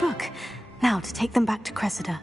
book. Now to take them back to Cressida.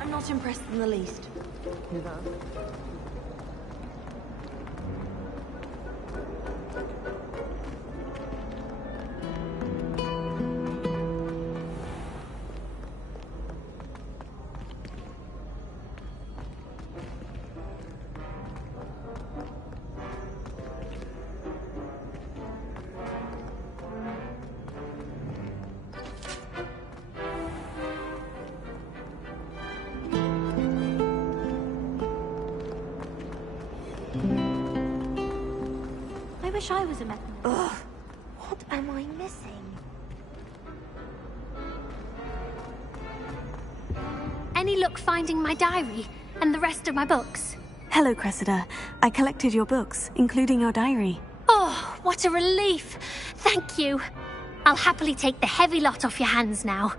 I'm not impressed in the least. Neither. I wish I was a mech. Ugh. What am I missing? Any luck finding my diary and the rest of my books? Hello, Cressida. I collected your books, including your diary. Oh, what a relief. Thank you. I'll happily take the heavy lot off your hands now.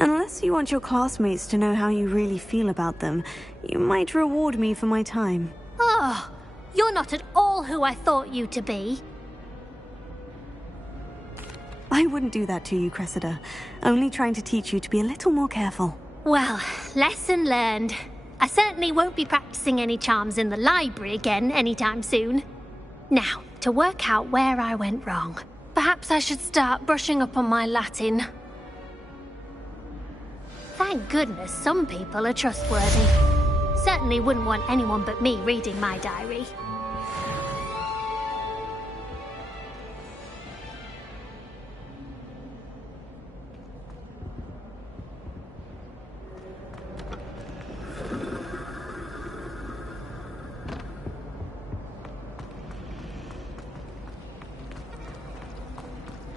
Unless you want your classmates to know how you really feel about them, you might reward me for my time. Oh, you're not at all who I thought you to be. I wouldn't do that to you, Cressida. Only trying to teach you to be a little more careful. Well, lesson learned. I certainly won't be practicing any charms in the library again anytime soon. Now, to work out where I went wrong. Perhaps I should start brushing up on my Latin. Thank goodness some people are trustworthy. Certainly wouldn't want anyone but me reading my diary.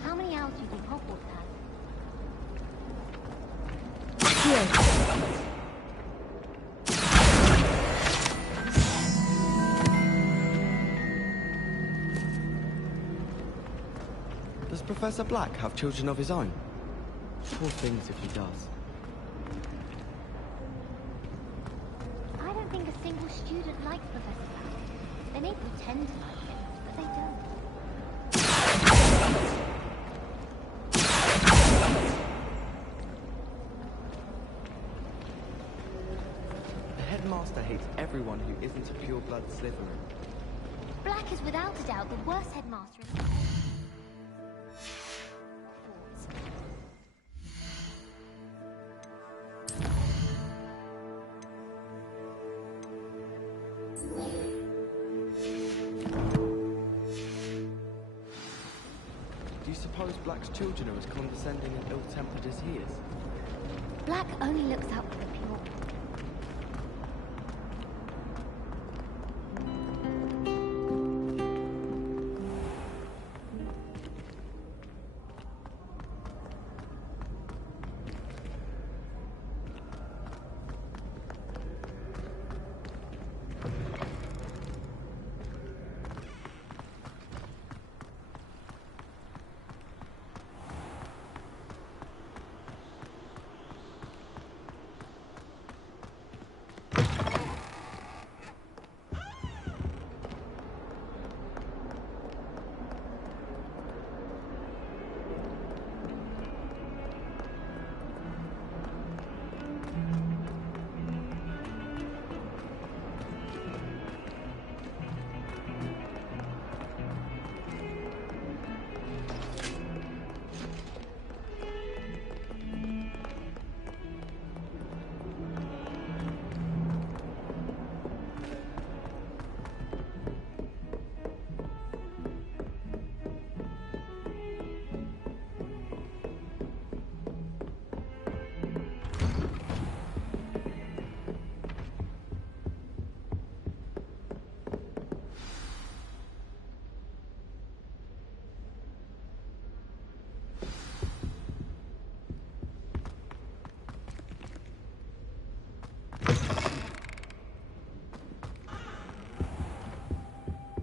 How many hours do you think Hogwarts has? Does Professor Black have children of his own? Poor things if he does. I don't think a single student likes Professor Black. They may pretend to like him, but they don't. The headmaster hates everyone who isn't a pure-blood Slytherin. Black is without a doubt the worst headmaster in the Do you suppose Black's children are as condescending and ill-tempered as he is? Black only looks out for the pure.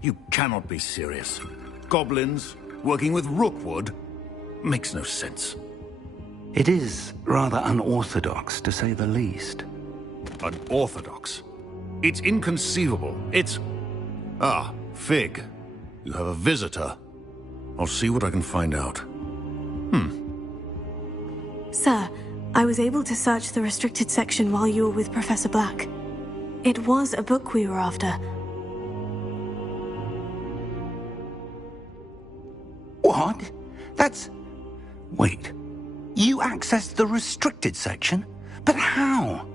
You cannot be serious. Goblins, working with Rookwood? Makes no sense. It is rather unorthodox, to say the least. Unorthodox? It's inconceivable. It's... Ah, Fig. You have a visitor. I'll see what I can find out. Sir, I was able to search the restricted section while you were with Professor Black. It was a book we were after. What? That's... Wait. You accessed the restricted section? But how?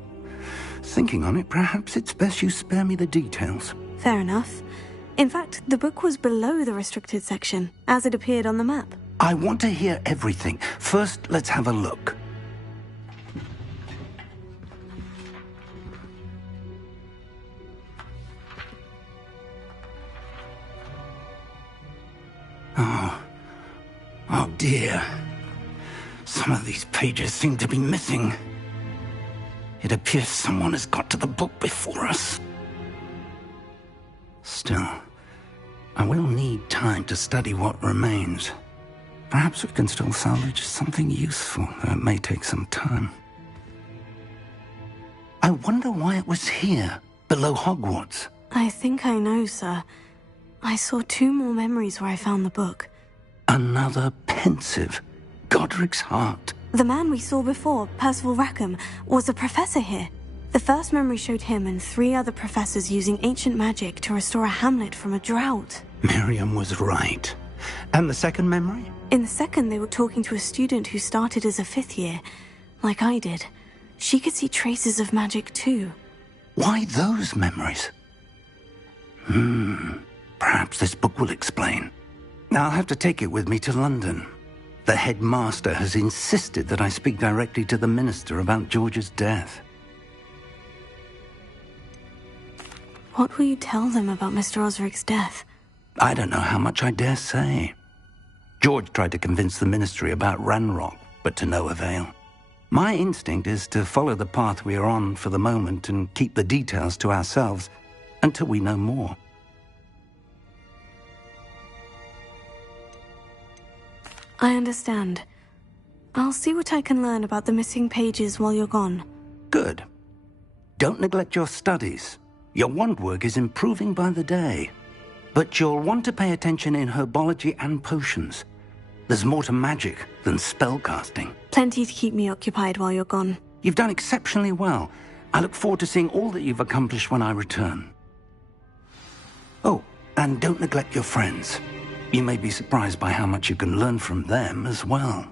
Thinking on it, perhaps it's best you spare me the details. Fair enough. In fact, the book was below the restricted section, as it appeared on the map. I want to hear everything. First, let's have a look. Oh dear. Some of these pages seem to be missing. It appears someone has got to the book before us. Still, I will need time to study what remains. Perhaps we can still salvage something useful, though it may take some time. I wonder why it was here, below Hogwarts. I think I know, sir. I saw 2 more memories where I found the book. Another pensive. Godric's heart. The man we saw before, Percival Rackham, was a professor here. The first memory showed him and 3 other professors using ancient magic to restore a hamlet from a drought. Miriam was right. And the second memory? In the second, they were talking to a student who started as a 5th year, like I did. She could see traces of magic too. Why those memories? Perhaps this book will explain. Now I'll have to take it with me to London. The headmaster has insisted that I speak directly to the minister about George's death. What will you tell them about Mr. Osric's death? I don't know how much I dare say. George tried to convince the ministry about Ranrock, but to no avail. My instinct is to follow the path we are on for the moment and keep the details to ourselves until we know more. I understand. I'll see what I can learn about the missing pages while you're gone. Good. Don't neglect your studies. Your wand work is improving by the day. But you'll want to pay attention in herbology and potions. There's more to magic than spellcasting. Plenty to keep me occupied while you're gone. You've done exceptionally well. I look forward to seeing all that you've accomplished when I return. Oh, and don't neglect your friends. You may be surprised by how much you can learn from them as well.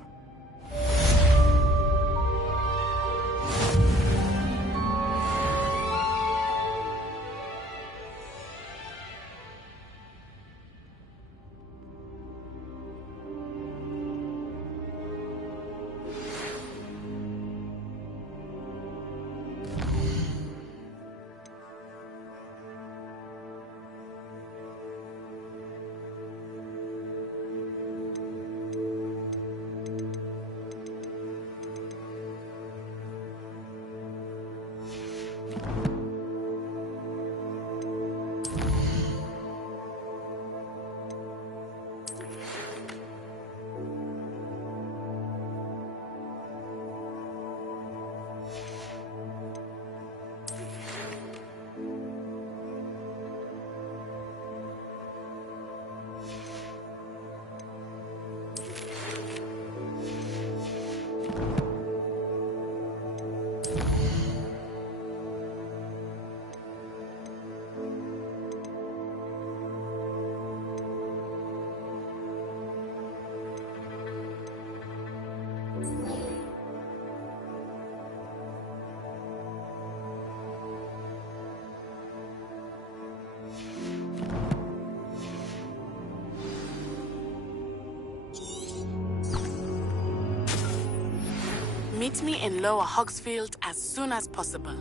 Meet me in Lower Hogsfield as soon as possible.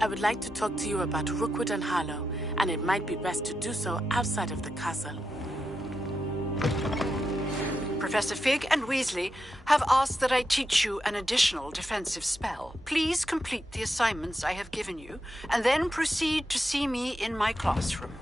I would like to talk to you about Rookwood and Harlow, and it might be best to do so outside of the castle. Professor Fig and Weasley have asked that I teach you an additional defensive spell. Please complete the assignments I have given you, and then proceed to see me in my classroom.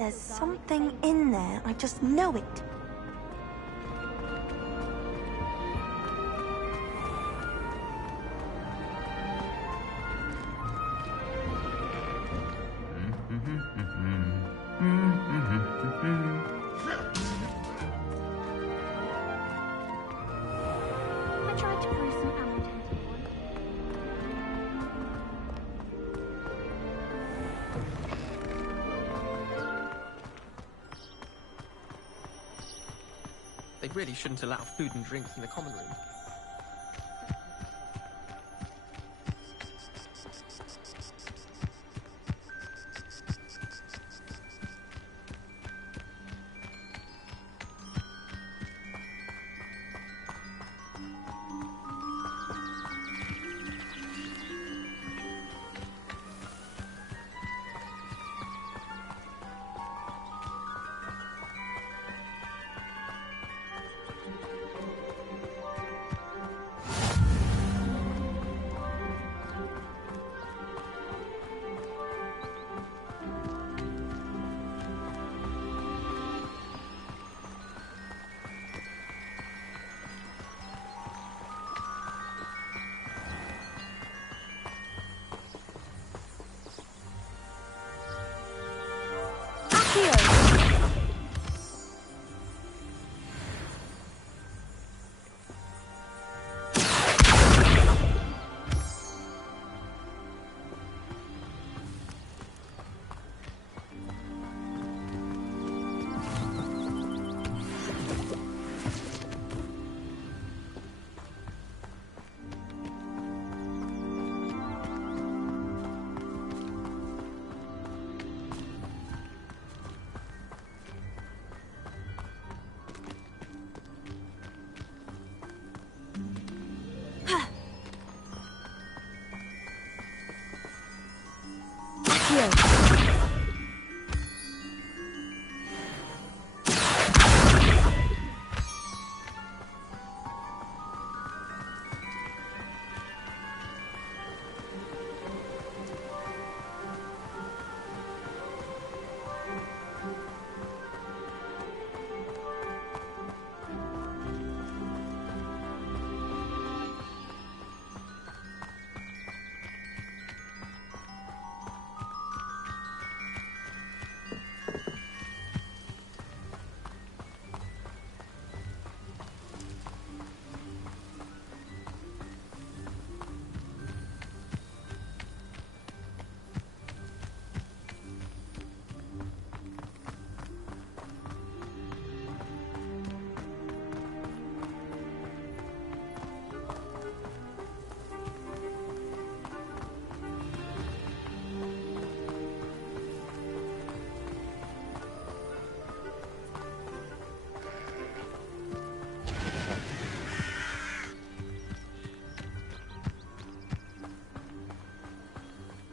There's something in there. I just know it. I tried to brew some almond head boy. They really shouldn't allow food and drink in the common room.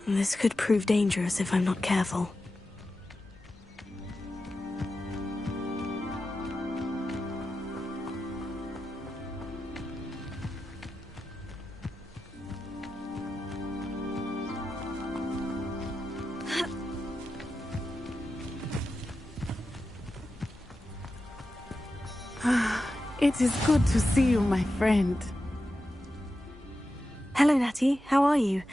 This could prove dangerous if I'm not careful. It is good to see you, my friend. Hello, Natty. How are you?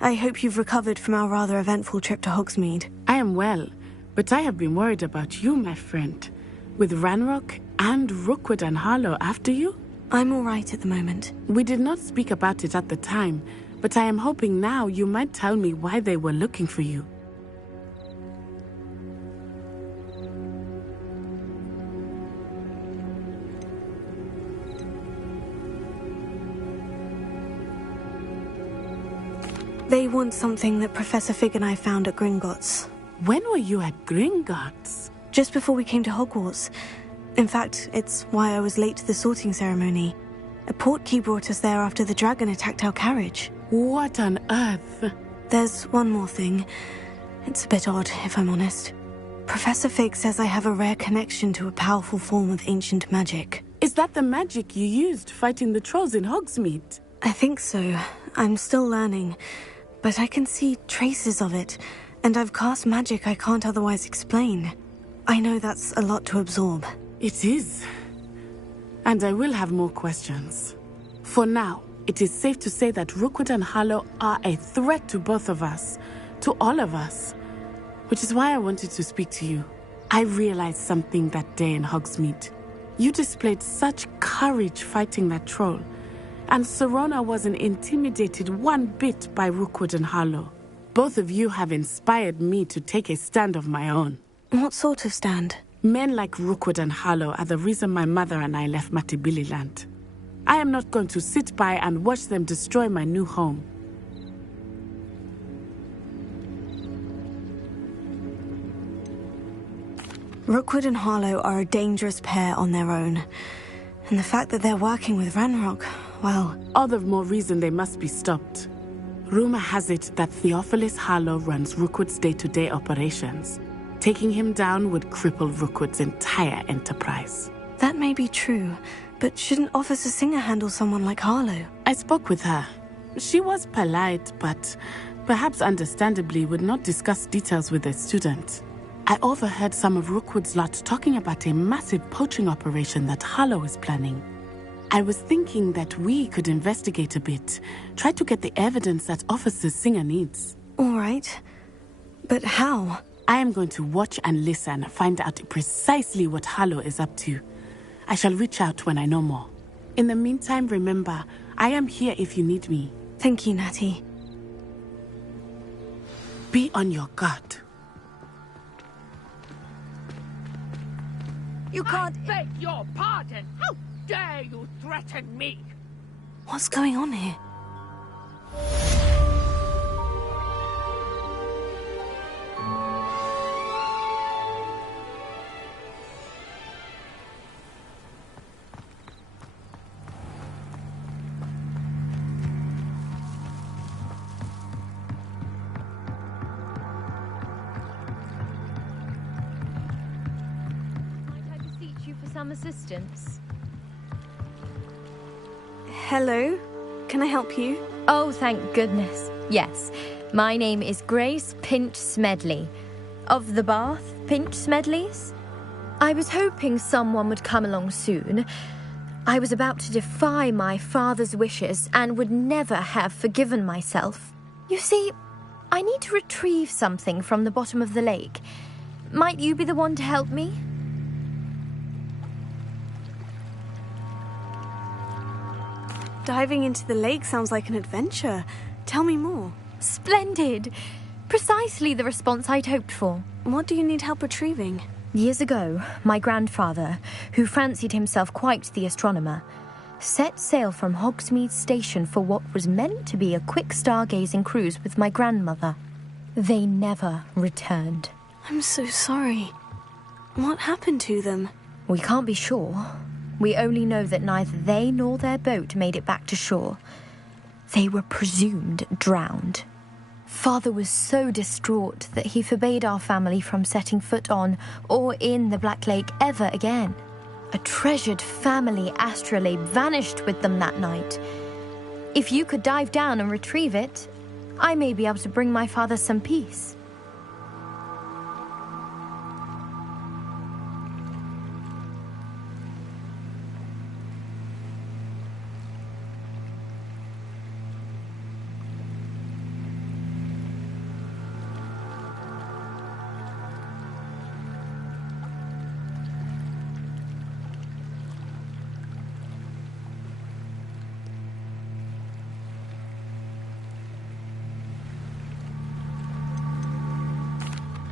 I hope you've recovered from our rather eventful trip to Hogsmeade. I am well, but I have been worried about you, my friend. With Ranrock and Rookwood and Harlow after you? I'm all right at the moment. We did not speak about it at the time, but I am hoping now you might tell me why they were looking for you. They want something that Professor Fig and I found at Gringotts. When were you at Gringotts? Just before we came to Hogwarts. In fact, it's why I was late to the sorting ceremony. A portkey brought us there after the dragon attacked our carriage. What on earth? There's one more thing. It's a bit odd, if I'm honest. Professor Fig says I have a rare connection to a powerful form of ancient magic. Is that the magic you used fighting the trolls in Hogsmeade? I think so. I'm still learning. But I can see traces of it, and I've cast magic I can't otherwise explain. I know that's a lot to absorb. It is. And I will have more questions. For now, it is safe to say that Rookwood and Harlow are a threat to both of us. To all of us. Which is why I wanted to speak to you. I realized something that day in Hogsmeade. You displayed such courage fighting that troll. And Sirona wasn't intimidated one bit by Rookwood and Harlow. Both of you have inspired me to take a stand of my own. What sort of stand? Men like Rookwood and Harlow are the reason my mother and I left Matabeleland. I am not going to sit by and watch them destroy my new home. Rookwood and Harlow are a dangerous pair on their own. And the fact that they're working with Ranrock, well... All the more reason they must be stopped. Rumor has it that Theophilus Harlow runs Rookwood's day-to-day operations. Taking him down would cripple Rookwood's entire enterprise. That may be true, but shouldn't Officer Singer handle someone like Harlow? I spoke with her. She was polite, but perhaps understandably would not discuss details with a student. I overheard some of Rookwood's lot talking about a massive poaching operation that Harlow is planning. I was thinking that we could investigate a bit, try to get the evidence that Officer Singer needs. All right. But how? I am going to watch and listen, find out precisely what Harlow is up to. I shall reach out when I know more. In the meantime, remember, I am here if you need me. Thank you, Natty. Be on your guard. You can't... I beg your pardon! How dare you threaten me? What's going on here? Some assistance. Hello? Can I help you? Oh, thank goodness. Yes. My name is Grace Pinch Smedley. Of the Bath Pinch Smedleys? I was hoping someone would come along soon. I was about to defy my father's wishes and would never have forgiven myself. You see, I need to retrieve something from the bottom of the lake. Might you be the one to help me? Diving into the lake sounds like an adventure. Tell me more. Splendid! Precisely the response I'd hoped for. What do you need help retrieving? Years ago, my grandfather, who fancied himself quite the astronomer, set sail from Hogsmeade Station for what was meant to be a quick stargazing cruise with my grandmother. They never returned. I'm so sorry. What happened to them? We can't be sure. We only know that neither they nor their boat made it back to shore. They were presumed drowned. Father was so distraught that he forbade our family from setting foot on or in the Black Lake ever again. A treasured family astrolabe vanished with them that night. If you could dive down and retrieve it, I may be able to bring my father some peace.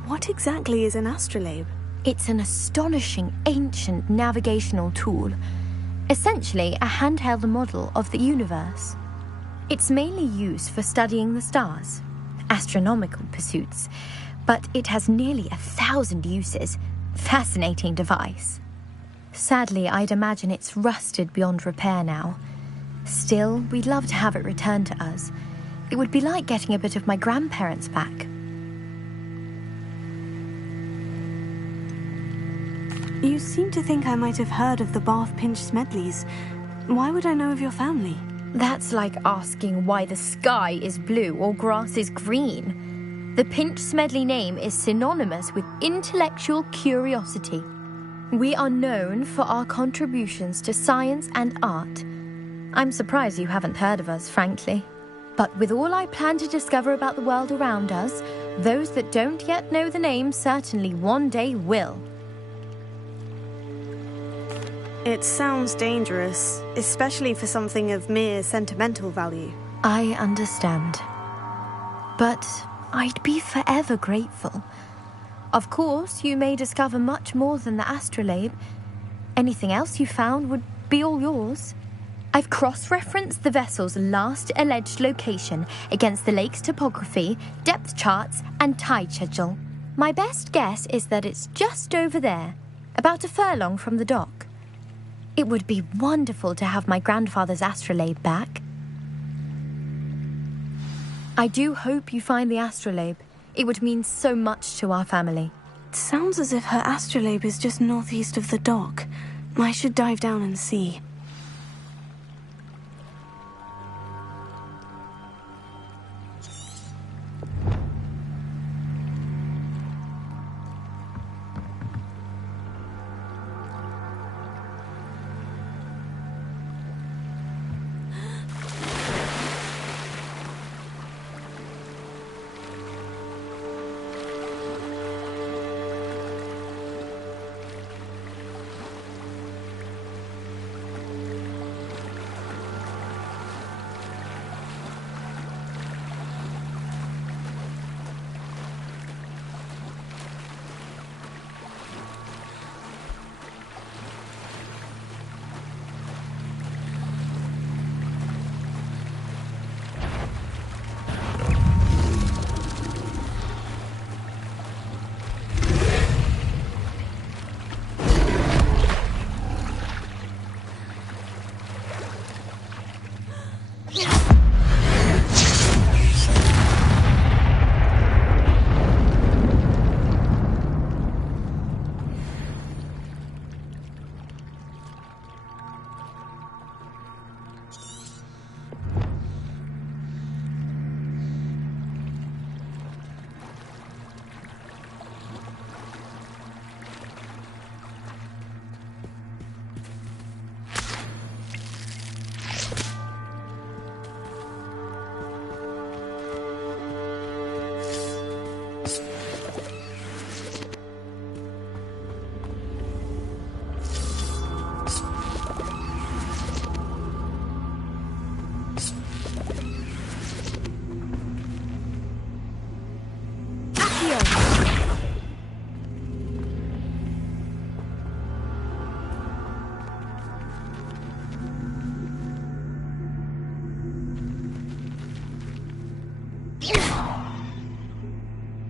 What exactly is an astrolabe? It's an astonishing ancient navigational tool. Essentially a handheld model of the universe. It's mainly used for studying the stars, astronomical pursuits, but it has nearly 1,000 uses. Fascinating device. Sadly, I'd imagine it's rusted beyond repair now. Still, we'd love to have it returned to us. It would be like getting a bit of my grandparents back. You seem to think I might have heard of the Bath Pinch Smedleys. Why would I know of your family? That's like asking why the sky is blue or grass is green. The Pinch Smedley name is synonymous with intellectual curiosity. We are known for our contributions to science and art. I'm surprised you haven't heard of us, frankly. But with all I plan to discover about the world around us, those that don't yet know the name certainly one day will. It sounds dangerous, especially for something of mere sentimental value. I understand. But I'd be forever grateful. Of course, you may discover much more than the astrolabe. Anything else you found would be all yours. I've cross-referenced the vessel's last alleged location against the lake's topography, depth charts, and tide schedule. My best guess is that it's just over there, about a furlong from the dock. It would be wonderful to have my grandfather's astrolabe back. I do hope you find the astrolabe. It would mean so much to our family. It sounds as if her astrolabe is just northeast of the dock. I should dive down and see.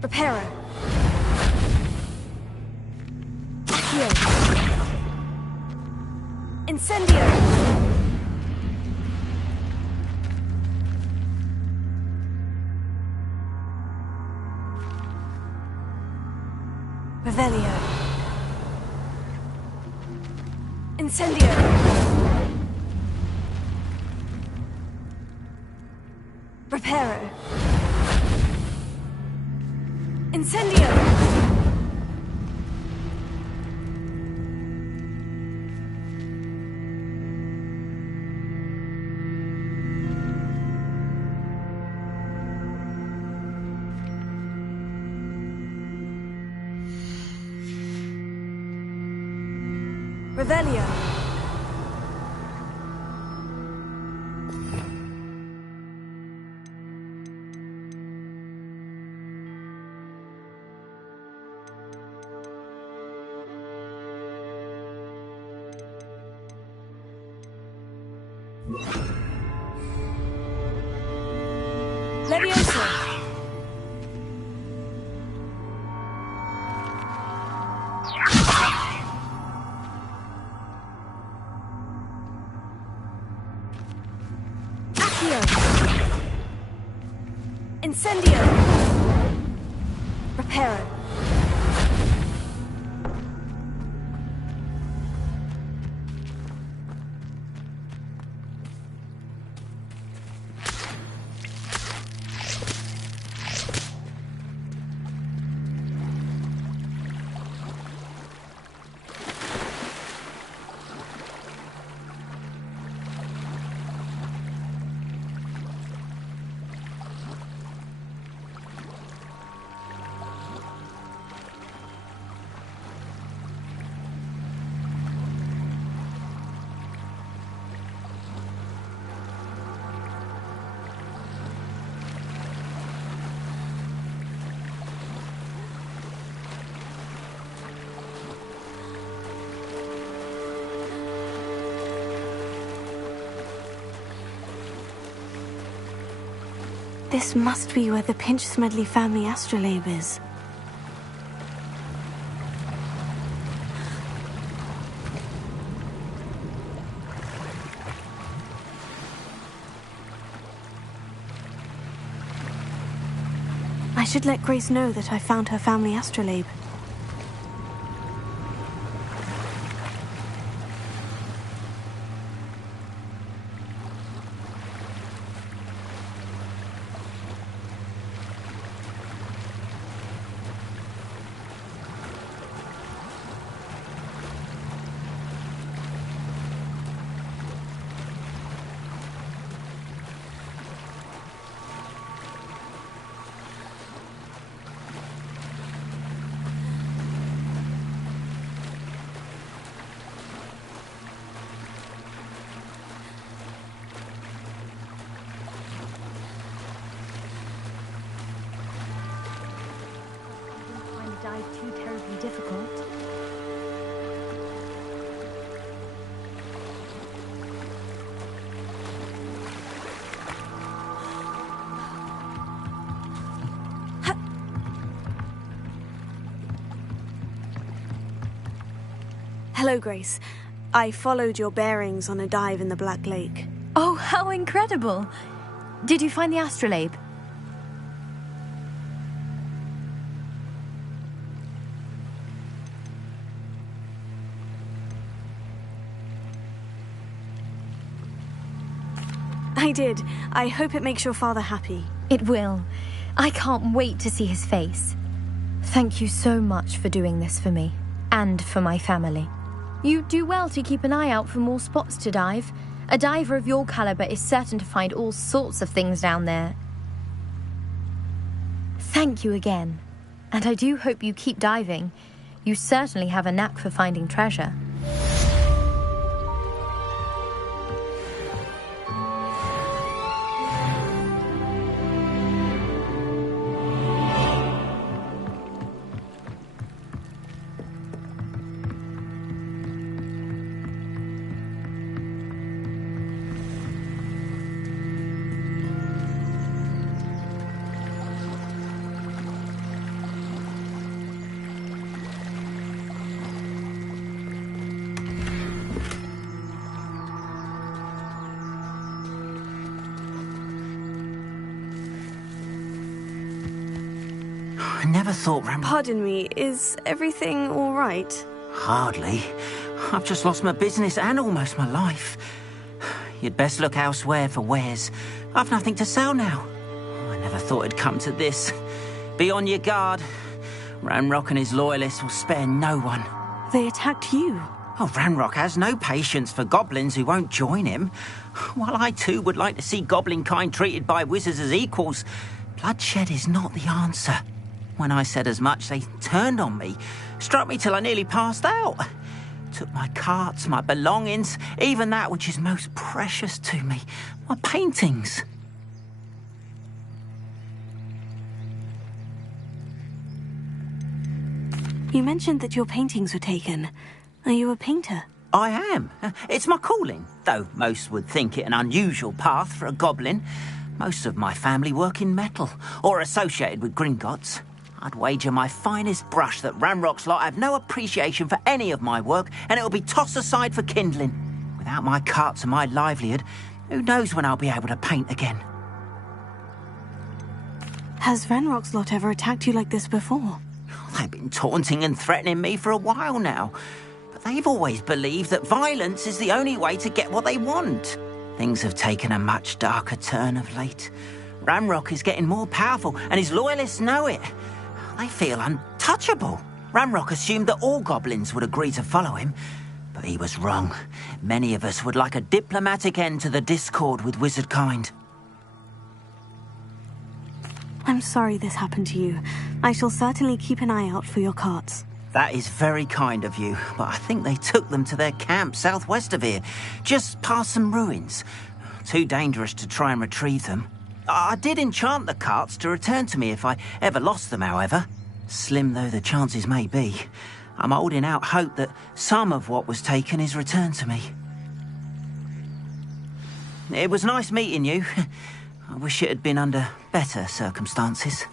Reparo. Accio. Incendio. Revelio. Incendio. Reparo. Incendio. Revelio. Levioso. Accio. Incendio. Reparo. This must be where the Pinch-Smedley family astrolabe is. I should let Grace know that I found her family astrolabe. Too terribly difficult. Hello, Grace. I followed your bearings on a dive in the Black Lake. Oh, how incredible! Did you find the astrolabe? I did. I hope it makes your father happy. It will. I can't wait to see his face. Thank you so much for doing this for me, and for my family. You do well to keep an eye out for more spots to dive. A diver of your caliber is certain to find all sorts of things down there. Thank you again. And I do hope you keep diving. You certainly have a knack for finding treasure. I never thought Pardon me, is everything all right? Hardly. I've just lost my business and almost my life. You'd best look elsewhere for wares. I've nothing to sell now. I never thought it'd come to this. Be on your guard. Ranrock and his loyalists will spare no one. They attacked you. Oh, Ranrock has no patience for goblins who won't join him. While I too would like to see goblin kind treated by wizards as equals, bloodshed is not the answer. When I said as much, they turned on me, struck me till I nearly passed out. Took my carts, my belongings, even that which is most precious to me, my paintings. You mentioned that your paintings were taken. Are you a painter? I am. It's my calling, though most would think it an unusual path for a goblin. Most of my family work in metal, or associated with Gringotts. I'd wager my finest brush that Ranrock's lot have no appreciation for any of my work, and it'll be tossed aside for kindling. Without my carts and my livelihood, who knows when I'll be able to paint again. Has Ranrock's lot ever attacked you like this before? They've been taunting and threatening me for a while now, but they've always believed that violence is the only way to get what they want. Things have taken a much darker turn of late. Ranrock is getting more powerful, and his loyalists know it. They feel untouchable. Ranrock assumed that all goblins would agree to follow him, but he was wrong. Many of us would like a diplomatic end to the discord with wizard kind. I'm sorry this happened to you. I shall certainly keep an eye out for your carts. That is very kind of you, but I think they took them to their camp southwest of here, just past some ruins. Too dangerous to try and retrieve them. I did enchant the carts to return to me if I ever lost them, however. Slim though the chances may be, I'm holding out hope that some of what was taken is returned to me. It was nice meeting you. I wish it had been under better circumstances.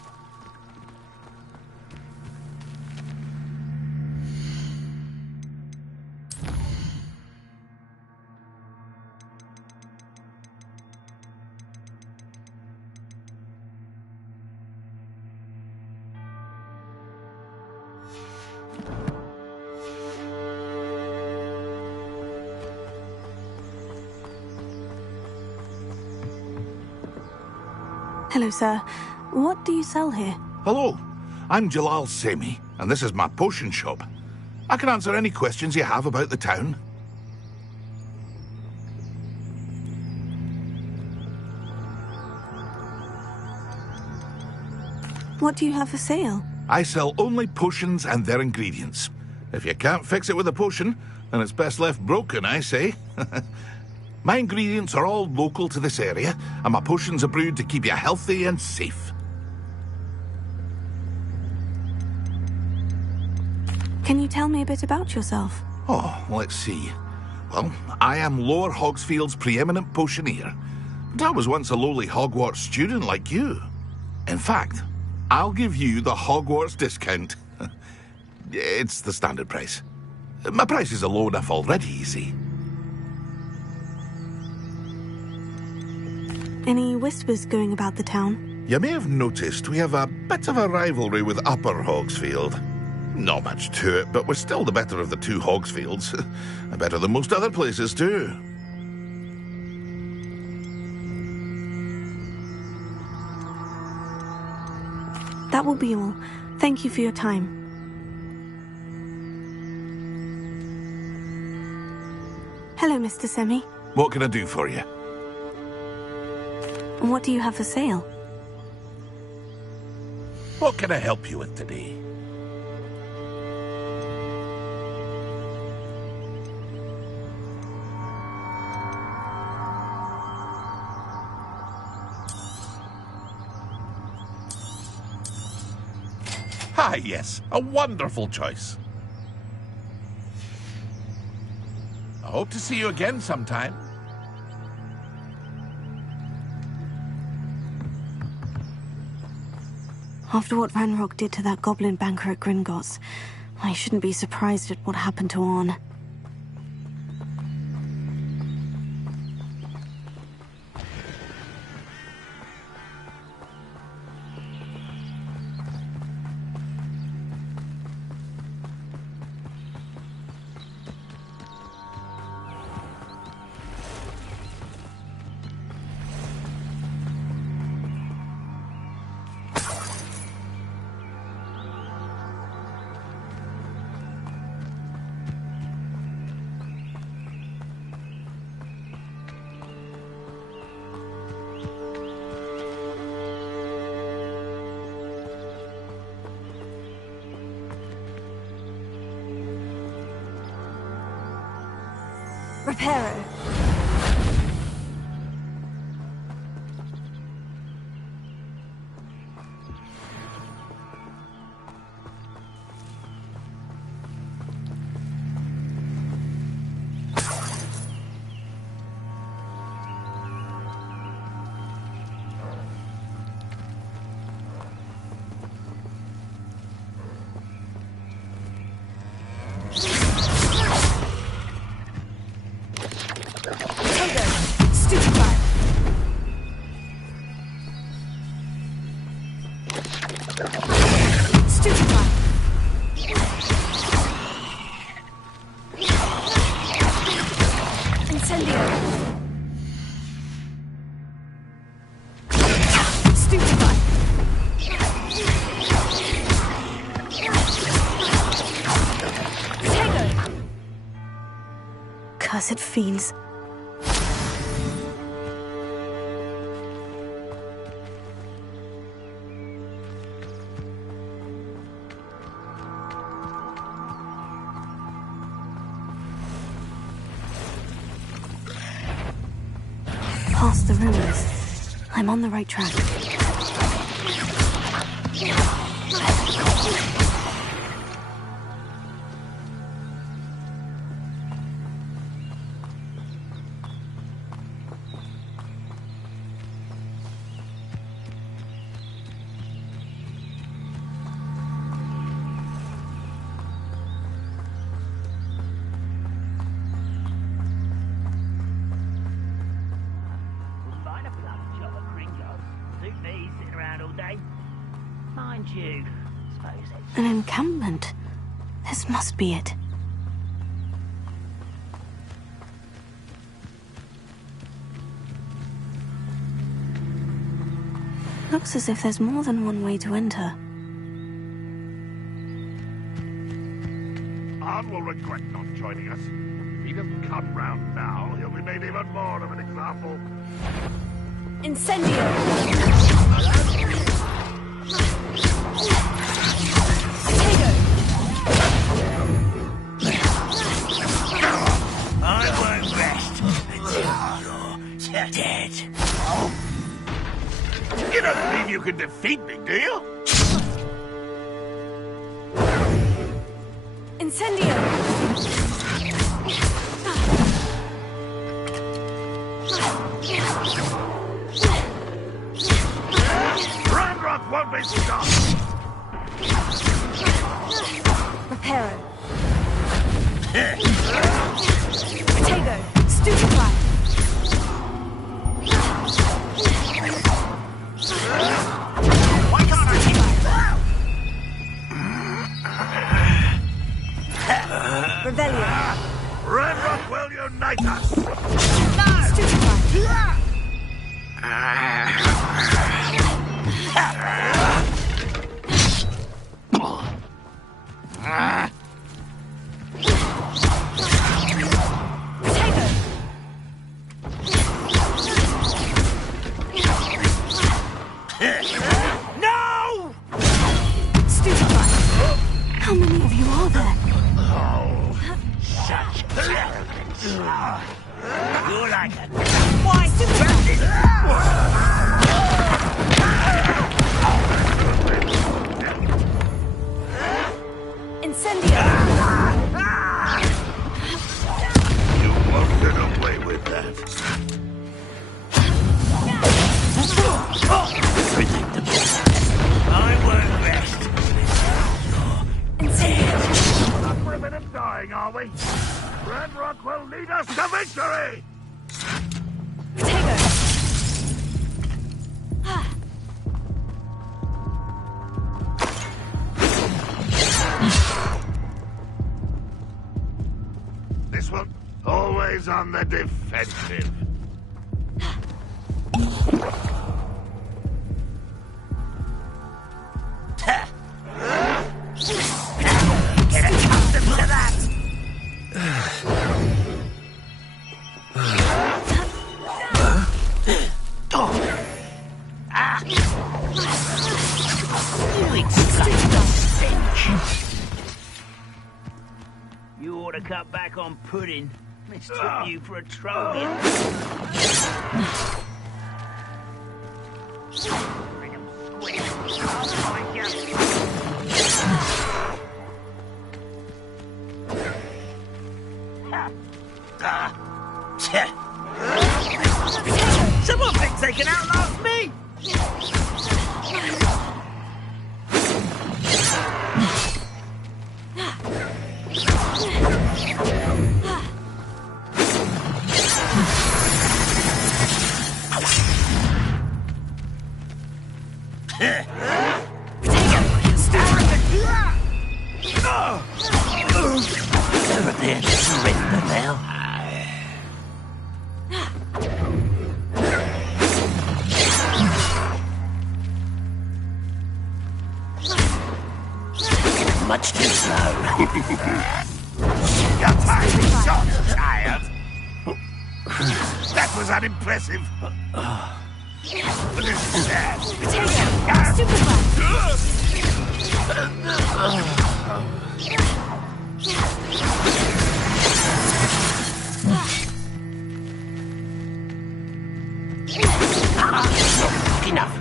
Hello, sir. What do you sell here? Hello, I'm Jalal Semi, and this is my potion shop. I can answer any questions you have about the town. What do you have for sale? I sell only potions and their ingredients. If you can't fix it with a potion, then it's best left broken, I say. My ingredients are all local to this area, and my potions are brewed to keep you healthy and safe. Can you tell me a bit about yourself? Oh, let's see. Well, I am Lower Hogsfield's preeminent potioneer. But I was once a lowly Hogwarts student like you. In fact, I'll give you the Hogwarts discount. It's the standard price. My prices are low enough already, you see. Any whispers going about the town? You may have noticed we have a bit of a rivalry with Upper Hogsfield. Not much to it, but we're still the better of the two Hogsfields. Better than most other places, too. That will be all. Thank you for your time. Hello, Mr. Semi. What can I do for you? What do you have for sale? What can I help you with today? Ah, yes, a wonderful choice. I hope to see you again sometime. After what Ranrock did to that goblin banker at Gringotts, I shouldn't be surprised at what happened to Orn. Reparo. Cursed fiends. Past the ruins. I'm on the right track. suit me sitting around all day. Mind you, suppose it's... An encampment. This must be it. Looks as if there's more than one way to enter. Arn will regret not joining us. If he doesn't come round now, he'll be made even more of an example. Incendio! I won't rest until you're dead. You don't think you can defeat me, do you? Incendio! Ranrock won't be stopped! Reparo. Protego. Stupefy. Why can't I keep... Revelio. Ranrock will unite us! Stupefy. No! Stupefy. How many of you are there? Such arrogance. You're like a... Why, Stupefy? Incendio. You won't get away with that. Predictable. I won't rest. Not for a bit of dying, are we? Ranrock will lead us to victory! Protego. This one, always on the defensive. Get accustomed to that! You explain the stench. You ought to cut back on pudding. Mistook you for a Trojan. Bring 'em square. I'll find you. Someone thinks they can outlast me! They're surrender now. Much too slow. Your time is short, child. That was unimpressive. But it's sad. Protego. Stupefy. Enough.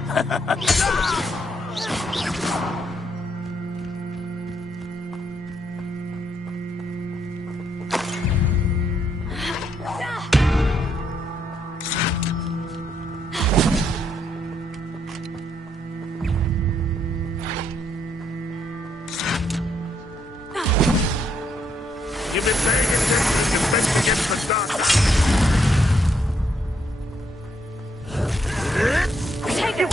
You've been paying attention to defense against the dark. Protego.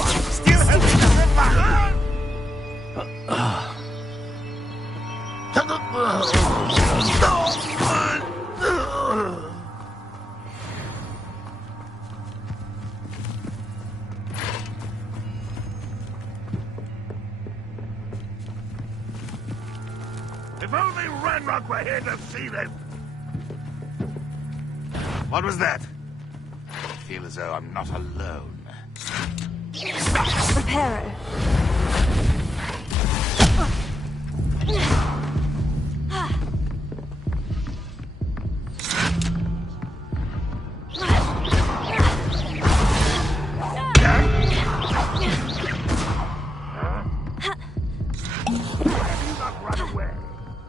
If only Ranrock were here to see this! What was that? I feel as though I'm not alone. Reparo.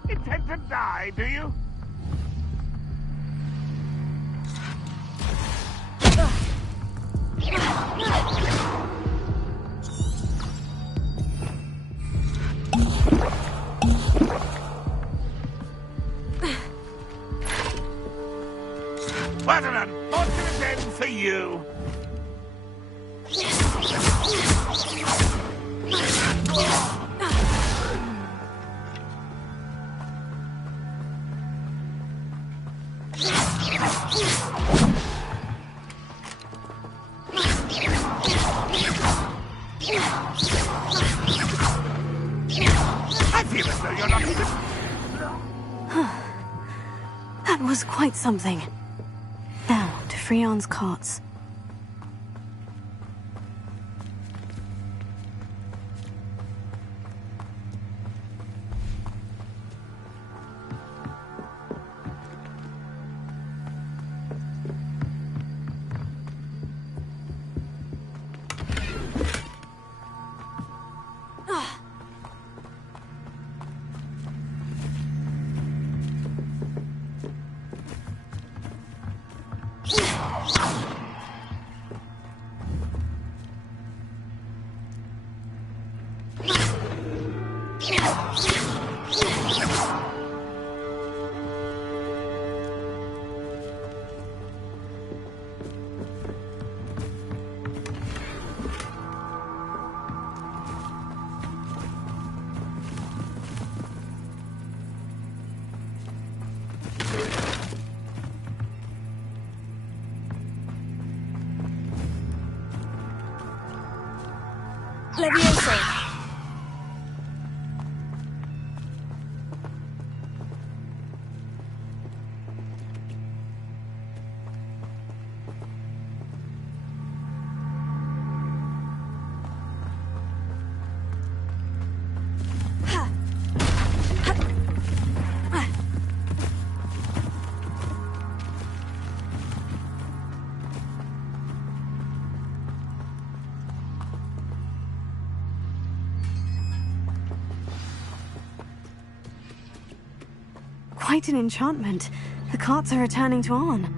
Intend to die, do you? What an unfortunate end for you! I feel as though you're not even... That was quite something. Now, to Freon's carts. Leviosa! Quite an enchantment. The carts are returning to Arn.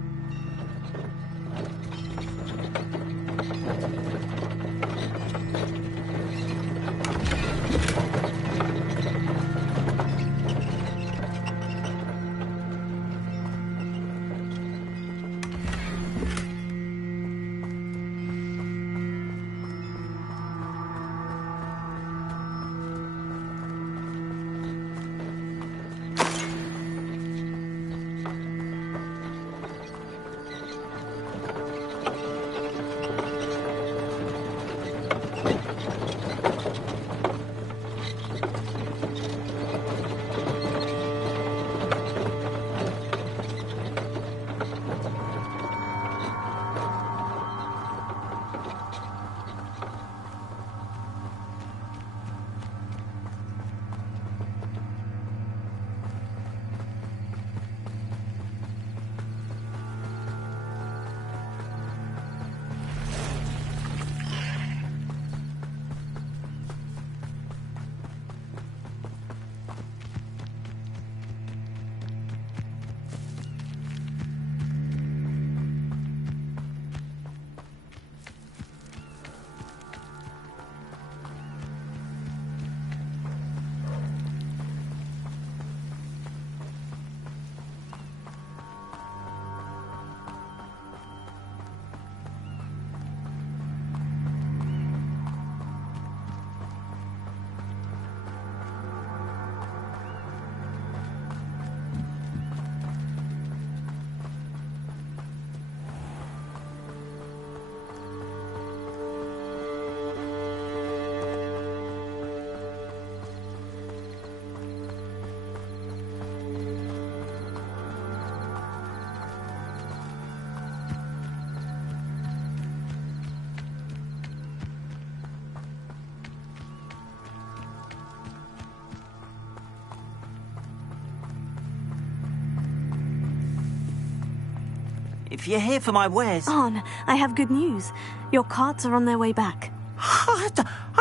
if you're here for my wares... Arn, I have good news. Your carts are on their way back. I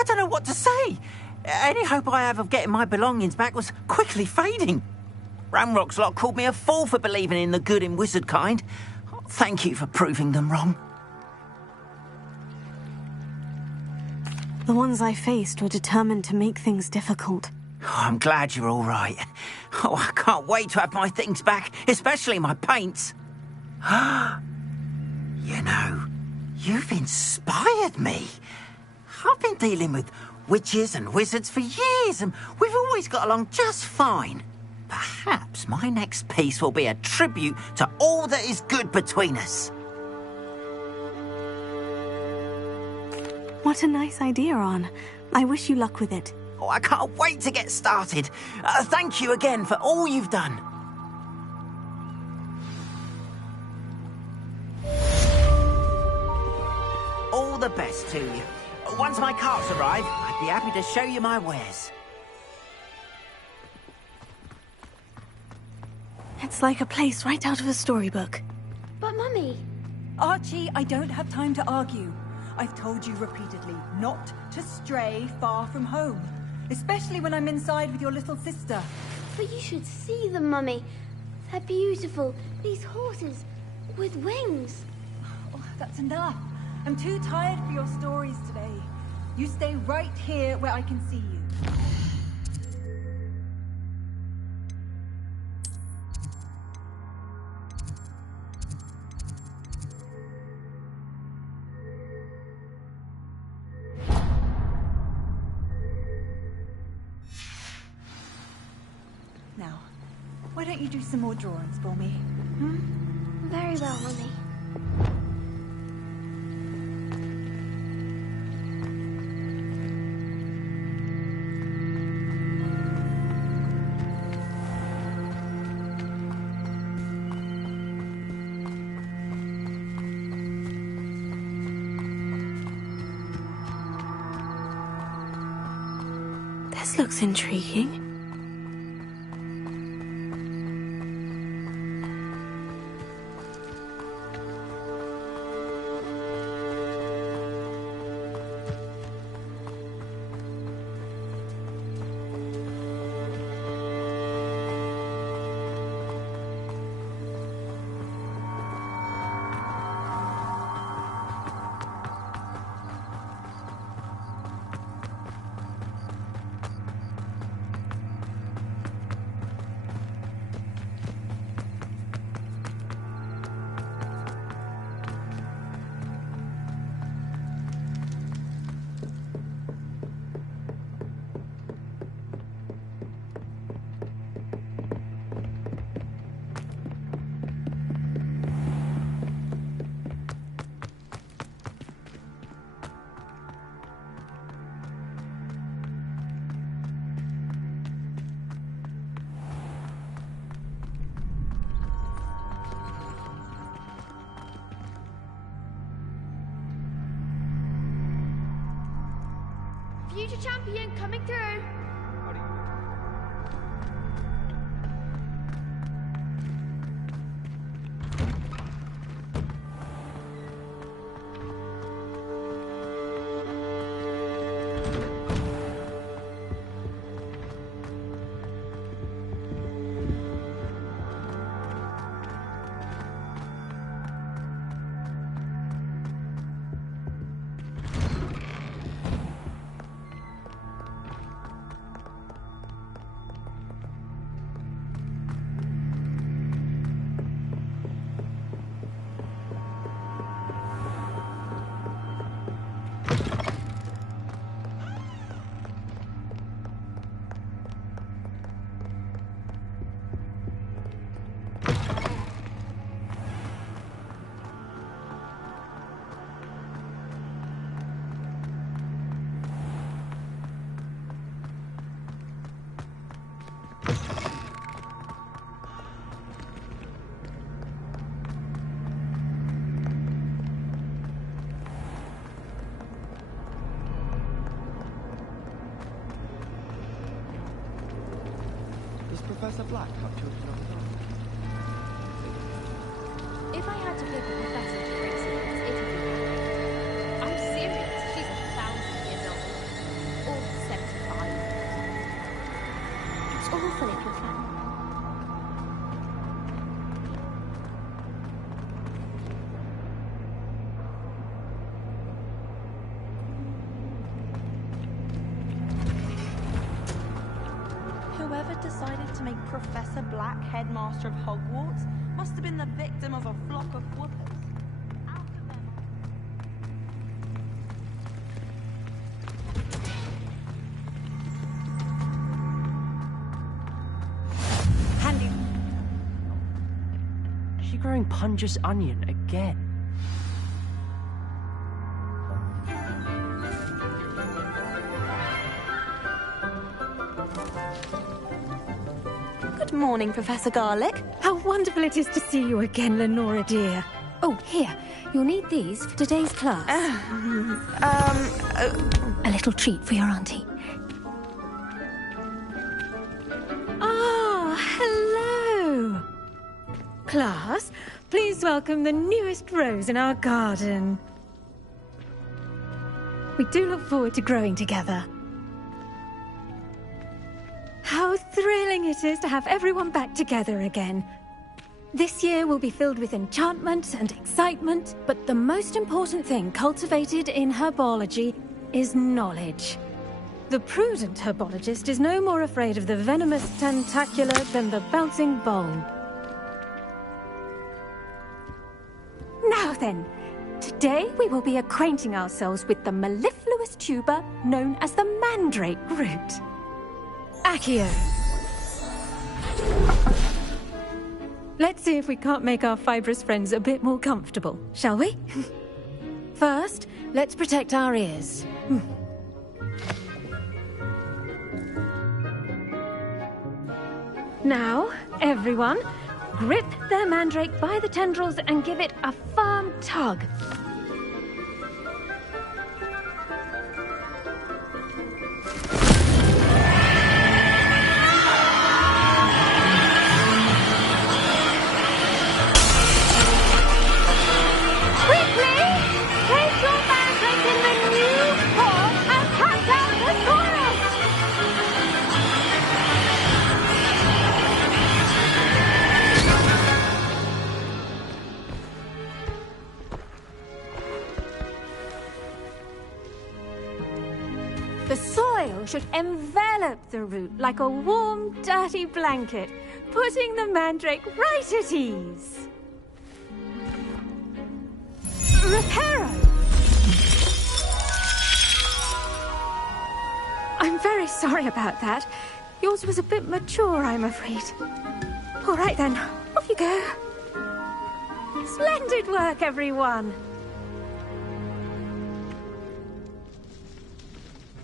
don't know what to say. Any hope I have of getting my belongings back was quickly fading. Ranrock's lot called me a fool for believing in the good in wizard kind. Thank you for proving them wrong. The ones I faced were determined to make things difficult. Oh, I'm glad you're all right. Oh, I can't wait to have my things back, especially my paints. You know, you've inspired me. I've been dealing with witches and wizards for years, and we've always got along just fine. Perhaps my next piece will be a tribute to all that is good between us. What a nice idea, Arn. I wish you luck with it. Oh, I can't wait to get started. Thank you again for all you've done. All the best to you. Once my carts arrive, I'd be happy to show you my wares. It's like a place right out of a storybook. But Mummy... Archie, I don't have time to argue. I've told you repeatedly not to stray far from home. Especially when I'm inside with your little sister. But you should see them, Mummy. They're beautiful. These horses with wings. Oh, that's enough. I'm too tired for your stories today. You stay right here where I can see you. Now, why don't you do some more drawings for me? Very well, Mummy. This looks intriguing. Future champion coming through. Does Professor Black have children of his own? If I had to pick a professor to bring secrets, it'd be Hannah. I'm serious. She's 1,000 years old. Or 75. It's awful if you're fun. Whoever decided to make Professor Black headmaster of Hogwarts must have been the victim of a flock of whoopers. Handy. Is she growing Punja's onion again? Good morning, Professor Garlick. How wonderful it is to see you again, Lenora dear. Oh, here. You'll need these for today's class. A little treat for your auntie. Ah, hello. Class, please welcome the newest rose in our garden. We do look forward to growing together. How thrilling it is to have everyone back together again. This year will be filled with enchantment and excitement, but the most important thing cultivated in herbology is knowledge. The prudent herbologist is no more afraid of the venomous tentacula than the bouncing bulb. Now then, today we will be acquainting ourselves with the mellifluous tuber known as the mandrake root. Accio. Let's see if we can't make our fibrous friends a bit more comfortable, shall we? First, let's protect our ears. Now, everyone, grip their mandrake by the tendrils and give it a firm tug. The soil should envelop the root like a warm, dirty blanket, putting the mandrake right at ease. Reparo! I'm very sorry about that. Yours was a bit mature, I'm afraid. All right then, off you go. Splendid work, everyone!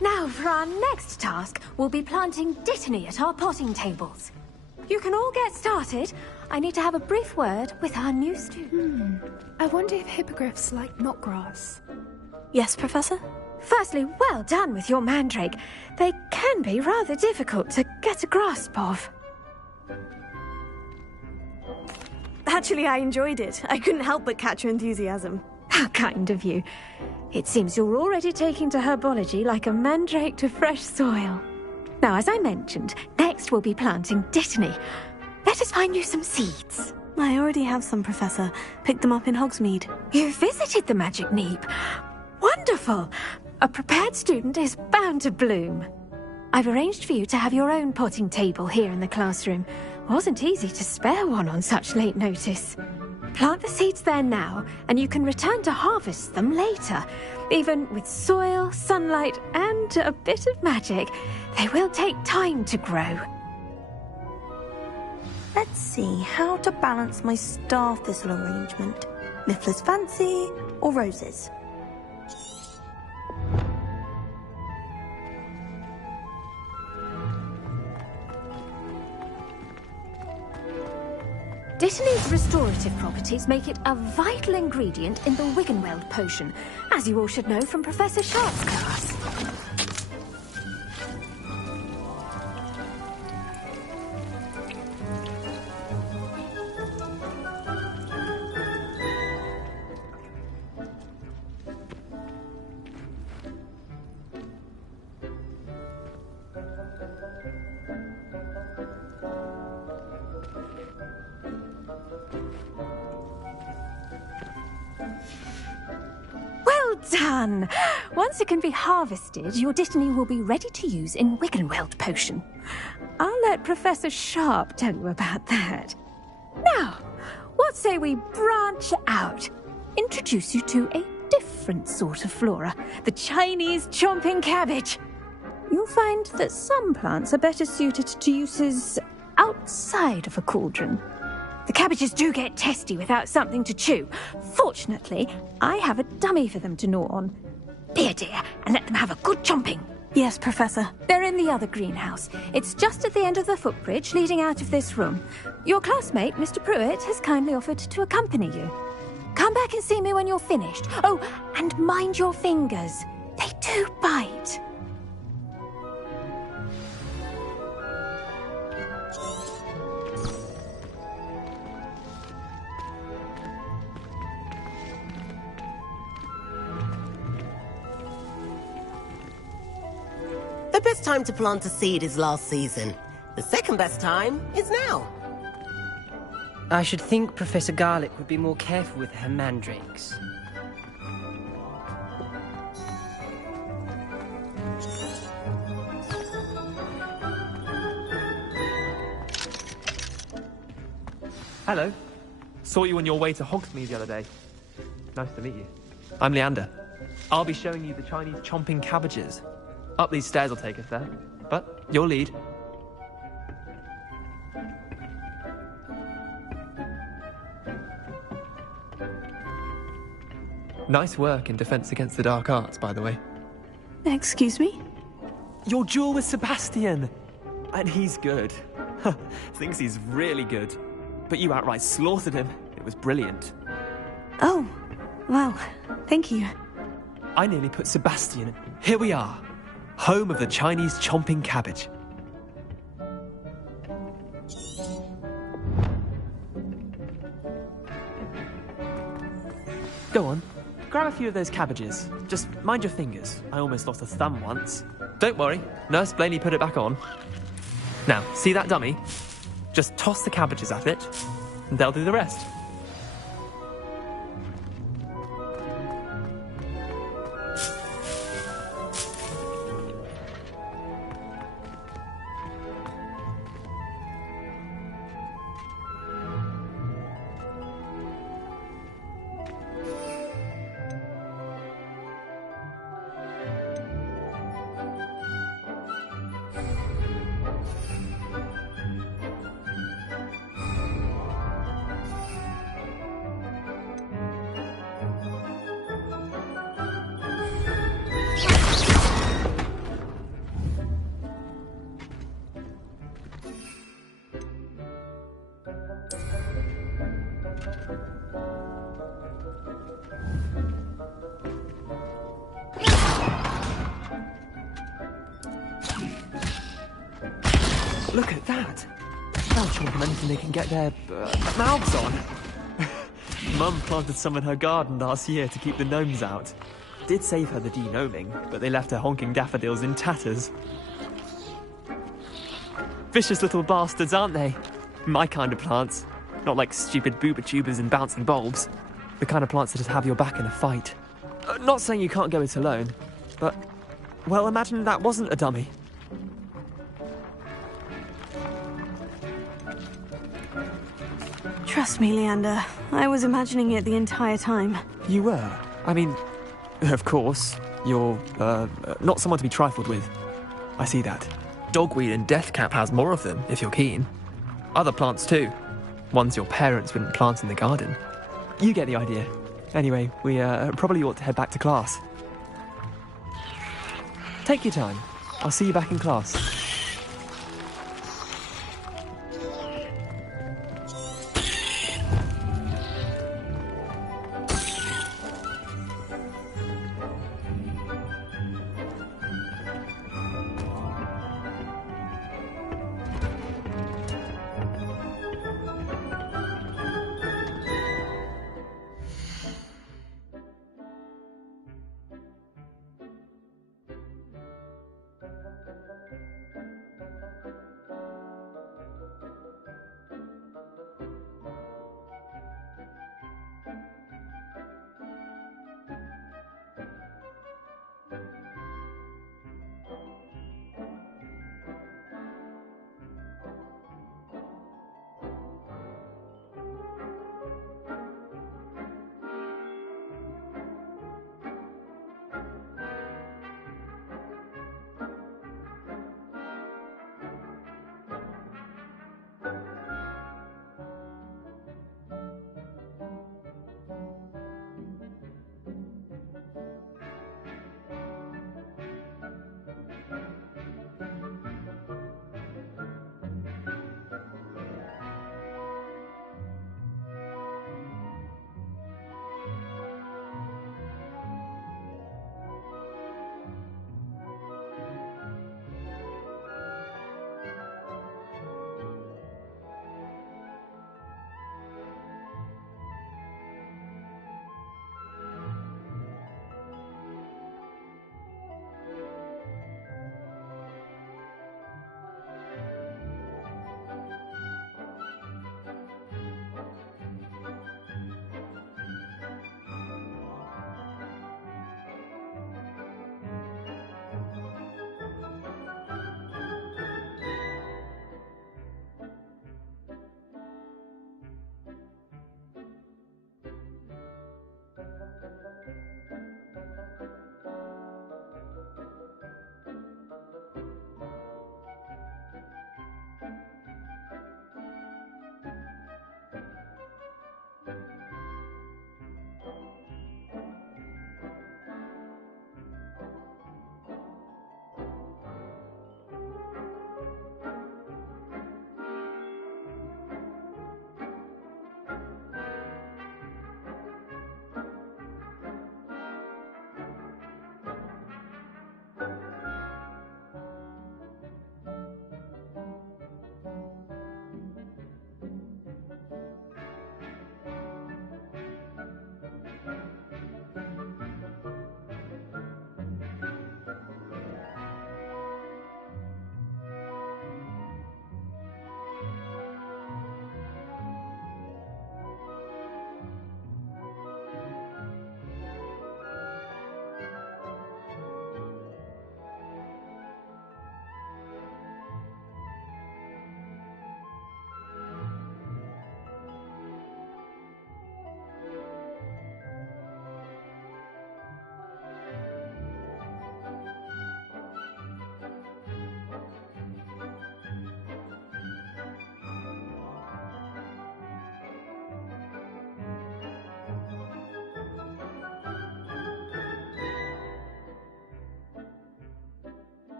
Now, for our next task, we'll be planting Dittany at our potting tables. You can all get started. I need to have a brief word with our new student. I wonder if hippogriffs like knotgrass. Yes, Professor? Firstly, well done with your mandrake. They can be rather difficult to get a grasp of. Actually, I enjoyed it. I couldn't help but catch your enthusiasm. How kind of you. It seems you're already taking to herbology like a mandrake to fresh soil. Now, as I mentioned, next we'll be planting Dittany. Let us find you some seeds. I already have some, Professor. Picked them up in Hogsmeade. You visited the Magic Neep. Wonderful! A prepared student is bound to bloom. I've arranged for you to have your own potting table here in the classroom. Wasn't easy to spare one on such late notice. Plant the seeds there now, and you can return to harvest them later. Even with soil, sunlight, and a bit of magic, they will take time to grow. Let's see how to balance my star thistle arrangement. Mifflin's Fancy or roses? Dittany's restorative properties make it a vital ingredient in the Wiggenweld potion, as you all should know from Professor Sharp's class. done. Once it can be harvested, your Dittany will be ready to use in Wiggenweld potion. I'll let Professor Sharp tell you about that. Now, what say we branch out? Introduce you to a different sort of flora, the Chinese chomping cabbage. You'll find that some plants are better suited to uses outside of a cauldron. The cabbages do get testy without something to chew. Fortunately, I have a dummy for them to gnaw on. Be a dear and let them have a good chomping. Yes, Professor. They're in the other greenhouse. It's just at the end of the footbridge leading out of this room. Your classmate, Mr. Pruitt, has kindly offered to accompany you. Come back and see me when you're finished. Oh, and mind your fingers. They do bite. The best time to plant a seed is last season. The second best time is now. I should think Professor Garlick would be more careful with her mandrakes. Hello. Saw you on your way to Hogsmeade the other day. Nice to meet you. I'm Leander. I'll be showing you the Chinese chomping cabbages. Up these stairs will take us there, but your lead. Nice work in Defense Against the Dark Arts, by the way. Excuse me? Your duel with Sebastian! And he's good. Thinks he's really good. But you outright slaughtered him. It was brilliant. Oh, well, thank you. I nearly put Sebastian. Here we are. Home of the Chinese chomping cabbage. Go on. Grab a few of those cabbages. Just mind your fingers. I almost lost a thumb once. Don't worry. Nurse Blaney put it back on. Now, see that dummy? Just toss the cabbages at it, and they'll do the rest. Look at that! They'll chomp on anything they can get their mouths on. Mum planted some in her garden last year to keep the gnomes out. Did save her the de-gnoming, but they left her honking daffodils in tatters. Vicious little bastards, aren't they? My kind of plants. Not like stupid booba tubers and bouncing bulbs. The kind of plants that just have your back in a fight. Not saying you can't go it alone, but... well, imagine that wasn't a dummy. Trust me, Leander. I was imagining it the entire time. You were? I mean, of course. You're, not someone to be trifled with. I see that. Dogweed and deathcap has more of them, if you're keen. Other plants too. Ones your parents wouldn't plant in the garden. You get the idea. Anyway, we probably ought to head back to class. Take your time. I'll see you back in class.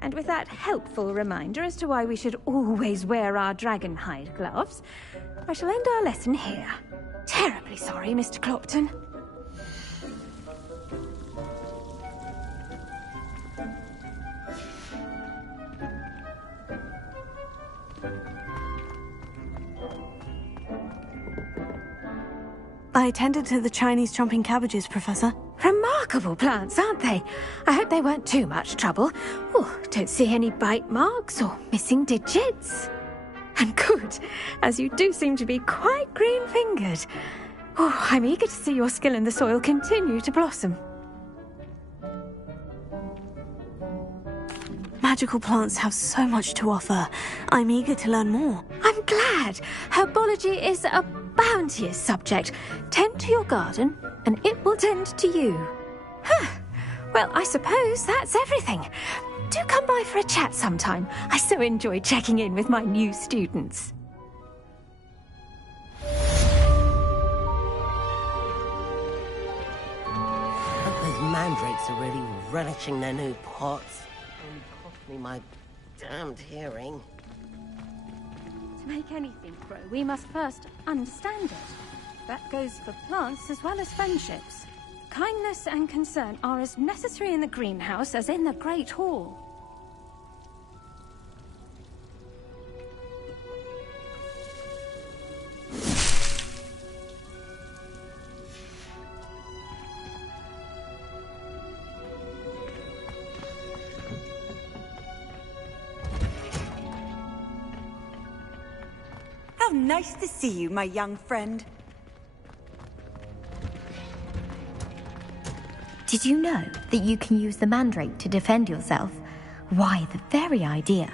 And with that helpful reminder as to why we should always wear our dragon hide gloves, I shall end our lesson here. Terribly sorry, Mr. Clopton. I attended to the Chinese chomping cabbages, Professor. Remarkable plants, aren't they? I hope they weren't too much trouble. Oh, don't see any bite marks or missing digits. And good, as you do seem to be quite green-fingered. Oh, I'm eager to see your skill in the soil continue to blossom. Magical plants have so much to offer. I'm eager to learn more. I'm glad. Herbology is a bounteous subject. Tend to your garden, and it will tend to you. Huh. Well, I suppose that's everything. Do come by for a chat sometime. I so enjoy checking in with my new students. Those mandrakes are really relishing their new pots. Only cost me my damned hearing. To make anything grow, we must first understand it. That goes for plants as well as friendships. Kindness and concern are as necessary in the greenhouse as in the Great Hall. How nice to see you, my young friend. Did you know that you can use the mandrake to defend yourself? Why, the very idea.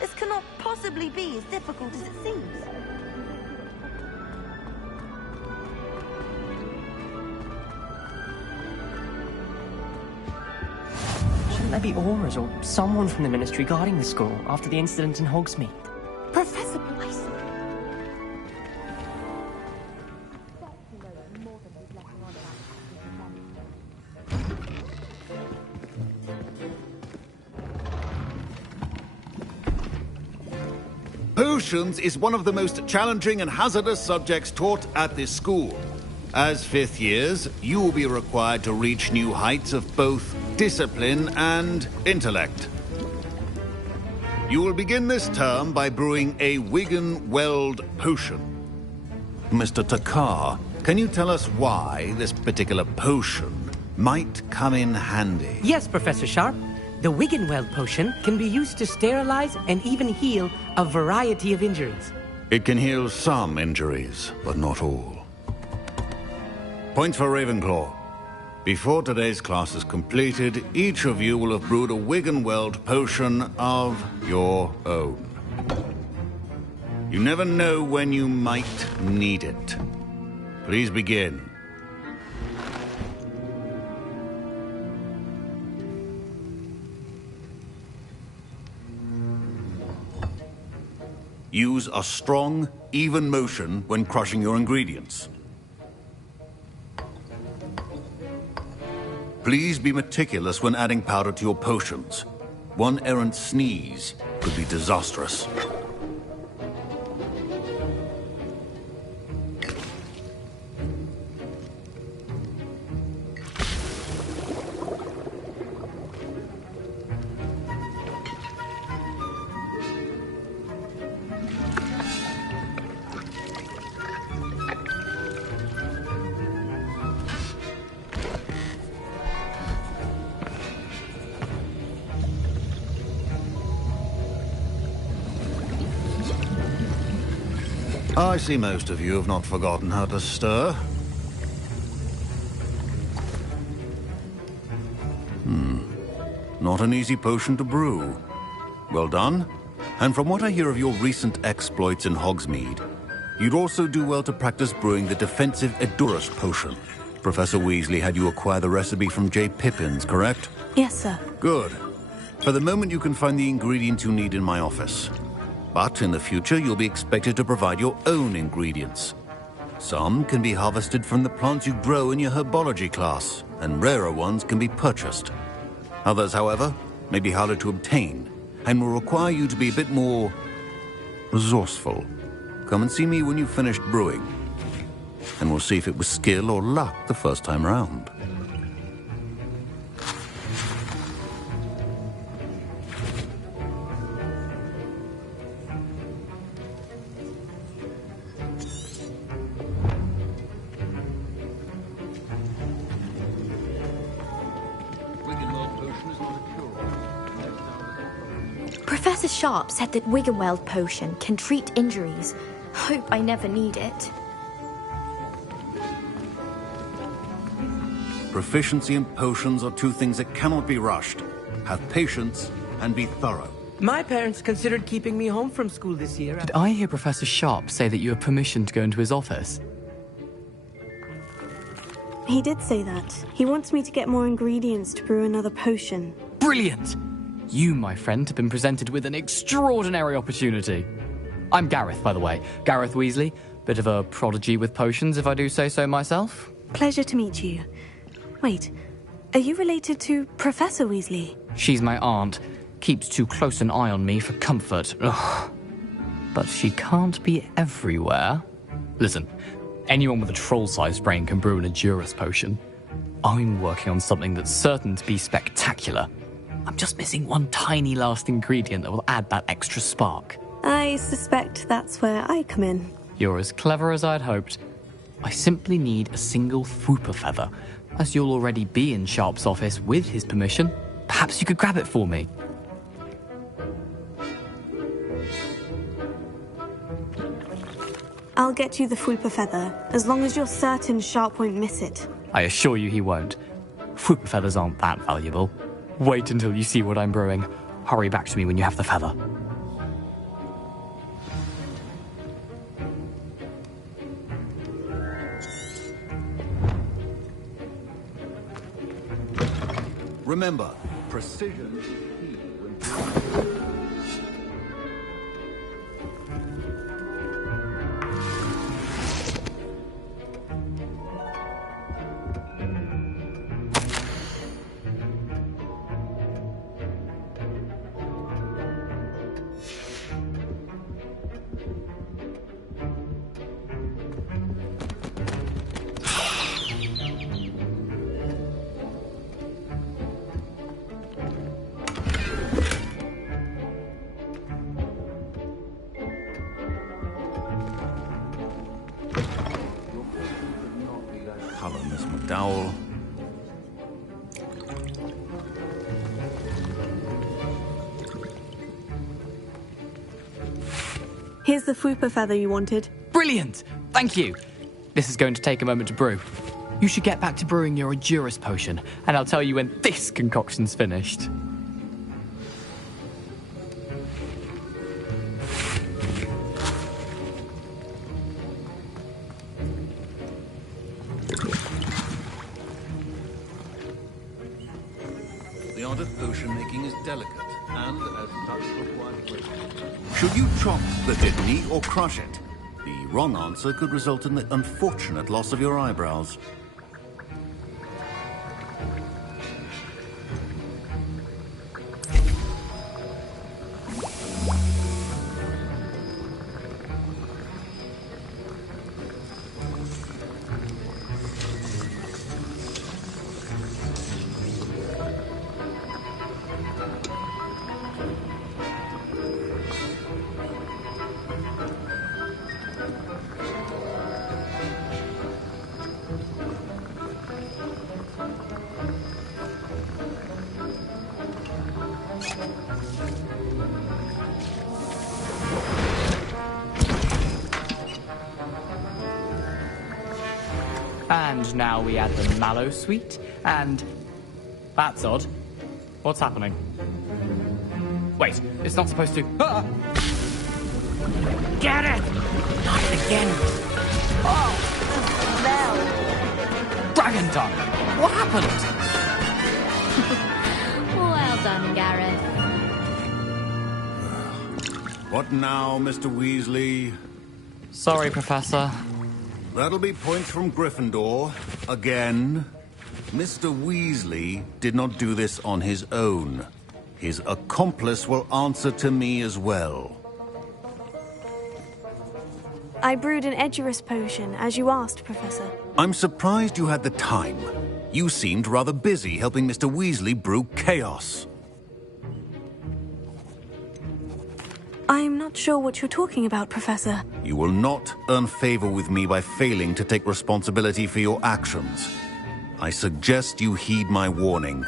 This cannot possibly be as difficult as it seems. Shouldn't there be Aurors or someone from the Ministry guarding the school after the incident in Hogsmeade? Professor Blythe. Potions is one of the most challenging and hazardous subjects taught at this school. As fifth years, you will be required to reach new heights of both discipline and intellect. You will begin this term by brewing a Wiggenweld potion. Mr. Takar, can you tell us why this particular potion might come in handy? Yes, Professor Sharp. The Wiggenweld potion can be used to sterilize and even heal a variety of injuries. It can heal some injuries, but not all. Points for Ravenclaw. Before today's class is completed, each of you will have brewed a Wiggenweld potion of your own. You never know when you might need it. Please begin. Use a strong, even motion when crushing your ingredients. Please be meticulous when adding powder to your potions. One errant sneeze could be disastrous. I see most of you have not forgotten how to stir. Not an easy potion to brew. Well done. And from what I hear of your recent exploits in Hogsmeade, you'd also do well to practice brewing the defensive Edurus potion. Professor Weasley had you acquire the recipe from J. Pippins, correct? Yes, sir. Good. For the moment, you can find the ingredients you need in my office. But in the future, you'll be expected to provide your own ingredients. Some can be harvested from the plants you grow in your herbology class, and rarer ones can be purchased. Others, however, may be harder to obtain, and will require you to be a bit more resourceful. Come and see me when you've finished brewing, and we'll see if it was skill or luck the first time round. Professor Sharp said that Wiggenweld potion can treat injuries. Hope I never need it. Proficiency and potions are two things that cannot be rushed. Have patience and be thorough. My parents considered keeping me home from school this year. Did I hear Professor Sharp say that you have permission to go into his office? He did say that. He wants me to get more ingredients to brew another potion. Brilliant! You, my friend, have been presented with an extraordinary opportunity. I'm Gareth, by the way. Gareth Weasley. Bit of a prodigy with potions, if I do say so myself. Pleasure to meet you. Wait, are you related to Professor Weasley? She's my aunt. Keeps too close an eye on me for comfort. Ugh. But she can't be everywhere. Listen, anyone with a troll-sized brain can brew an Edurus potion. I'm working on something that's certain to be spectacular. I'm just missing one tiny last ingredient that will add that extra spark. I suspect that's where I come in. You're as clever as I'd hoped. I simply need a single Fwooper feather. As you'll already be in Sharp's office with his permission, perhaps you could grab it for me. I'll get you the Fwooper feather, as long as you're certain Sharp won't miss it. I assure you he won't. Fwooper feathers aren't that valuable. Wait until you see what I'm brewing. Hurry back to me when you have the feather. Remember, precision is key when... Hello, Miss McDowell. Here's the Fwooper feather you wanted. Brilliant! Thank you! This is going to take a moment to brew. You should get back to brewing your Edurus potion, and I'll tell you when this concoction's finished. The art of potion making is delicate, and as such requires grace. Should you chop the kidney or crush it? The wrong answer could result in the unfortunate loss of your eyebrows. And now we add the mallow sweet, and... That's odd. What's happening? Wait, it's not supposed to... Ah! Get it! Not again! Oh, the smell! Dragon tongue! What happened? Well done, Gareth. What now, Mr. Weasley? Sorry, Professor. That'll be points from Gryffindor. Again. Mr. Weasley did not do this on his own. His accomplice will answer to me as well. I brewed an Edurus potion, as you asked, Professor. I'm surprised you had the time. You seemed rather busy helping Mr. Weasley brew chaos. I'm not sure what you're talking about, Professor. You will not earn favor with me by failing to take responsibility for your actions. I suggest you heed my warning.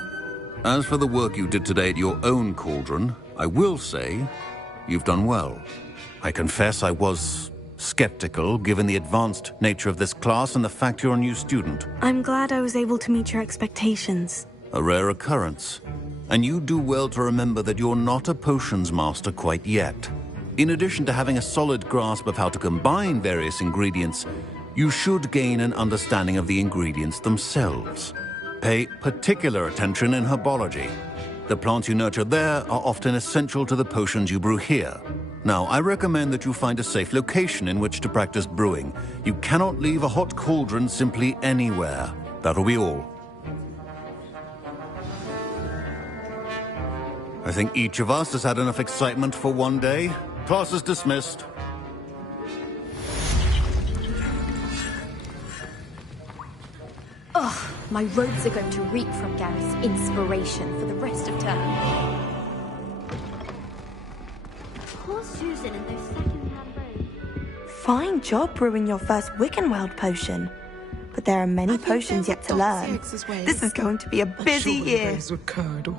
As for the work you did today at your own cauldron, I will say you've done well. I confess I was skeptical, given the advanced nature of this class and the fact you're a new student. I'm glad I was able to meet your expectations. A rare occurrence. And you do well to remember that you're not a potions master quite yet. In addition to having a solid grasp of how to combine various ingredients, you should gain an understanding of the ingredients themselves. Pay particular attention in herbology. The plants you nurture there are often essential to the potions you brew here. Now, I recommend that you find a safe location in which to practice brewing. You cannot leave a hot cauldron simply anywhere. That'll be all. I think each of us has had enough excitement for one day. Class is dismissed. Ugh. My robes are going to reek from Gareth's inspiration for the rest of term. Poor Susan and those second-hand robes. Fine job brewing your first Wiggenweld potion. But there are many potions yet to learn. This is going to be a busy year. Would curdle.